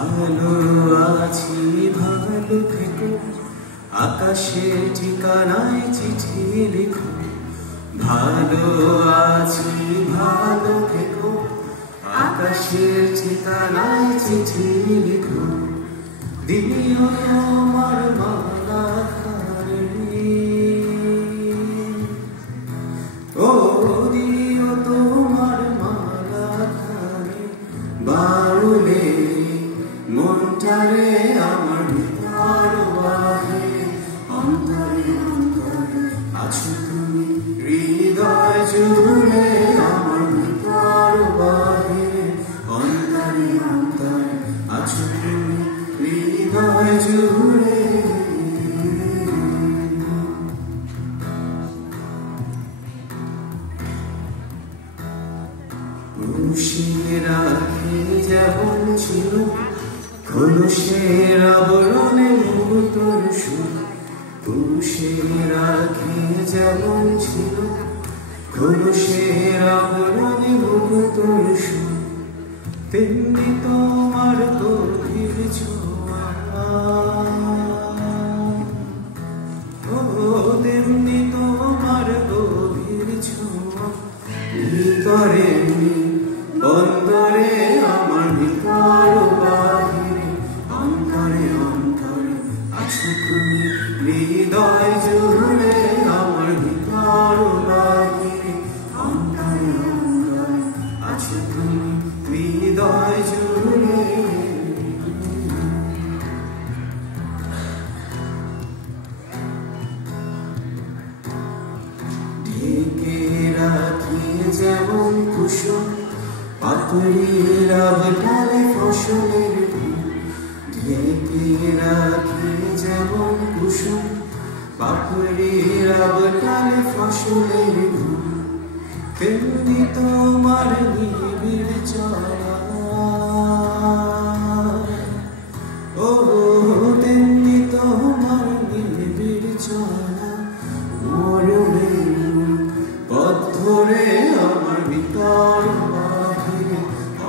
ভালো আছি ভালো থেকো, আকাশের ঠিকানায় চিঠি লিখো। ভালো আছি ভালো থেকো, আকাশের ঠিকানায় চিঠি লিখো। দিও তোমার মালা খানি, ও দিও তোমার মালা খানি। বাউলে মনটারে আমার ভিতর বাহে, অন্তরে অন্তরে আছো তুমি, হৃদয় জুড়ে আমার ভিতর বাহে। অন্তরে অন্তরে আছো তুমি, হৃদয় জুড়ে। পুরুষের আগে যেমন ছিল, খোলসের আবরণে মুক্তর সুর। পুরুষের আগে যেমন ছিল, খোলসের আবরণে মুক্তর সুর। তেমনি তোমার গভীর ছোঁয়া, ও তেমনি তোমার গভীর ছোঁয়া। ভিতরে অন্তরে আমার ভিতর বাহিরে, অন্তরে অন্তরে আছো তুমি, হৃদয় জুড়ে আমার ভিতর বাহিরে। অন্তরে অন্তরে আছো তুমি, হৃদয় জুড়ে। ঢেকে রাখি যেমন কুসুম, পাতুরির আবডালে ফসলের ফুল। ঢেকে রাখি যেমন কুসুম, পাতুরির আবডালে ফসলের ফুল। তেমনি তোমার নিবিড় চলা, ও তেমনি তোমার নিবিড় চলা। মরণের পথ ধরে আমার ভিতর বাহিরে,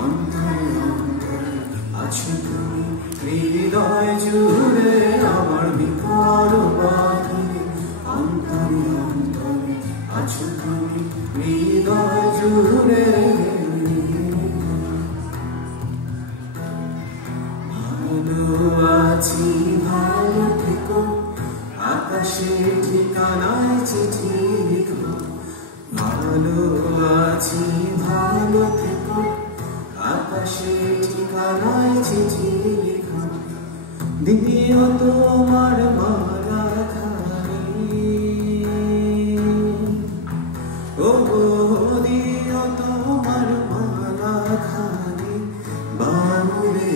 অন্তরে অন্তরে আছো তুমি, হৃদয় জুড়ে আমার ভিতর বাহিরে। অন্তরে অন্তরে আছো তুমি, হৃদয় জুড়ে। ভালো আছি ভালো থেকো, আকাশের ঠিকানায় চিঠি লিখো। ভালো আছি ভালো থেকো, আকাশের ঠিকানায় চিঠি লিখো। দিও তোমার মালা খানি, ও দিও তোমার মালা খানি। বাউলে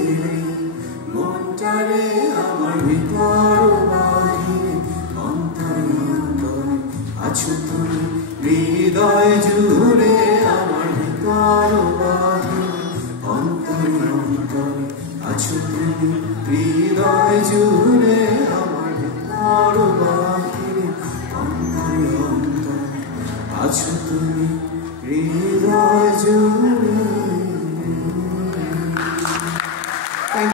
মনটারে আমার ভিতর বাহিরে, অন্তরে অন্তরে আছো তুমি, হৃদয় জুড়ে আমার ভিতর বাহিরে। অন্তরে অন্তরে আছো তুমি, হৃদয় জুড়ে আমার ভিতর বাহিরে। অন্তরে অন্তরে আছো তুমি, হৃদয় জুড়ে।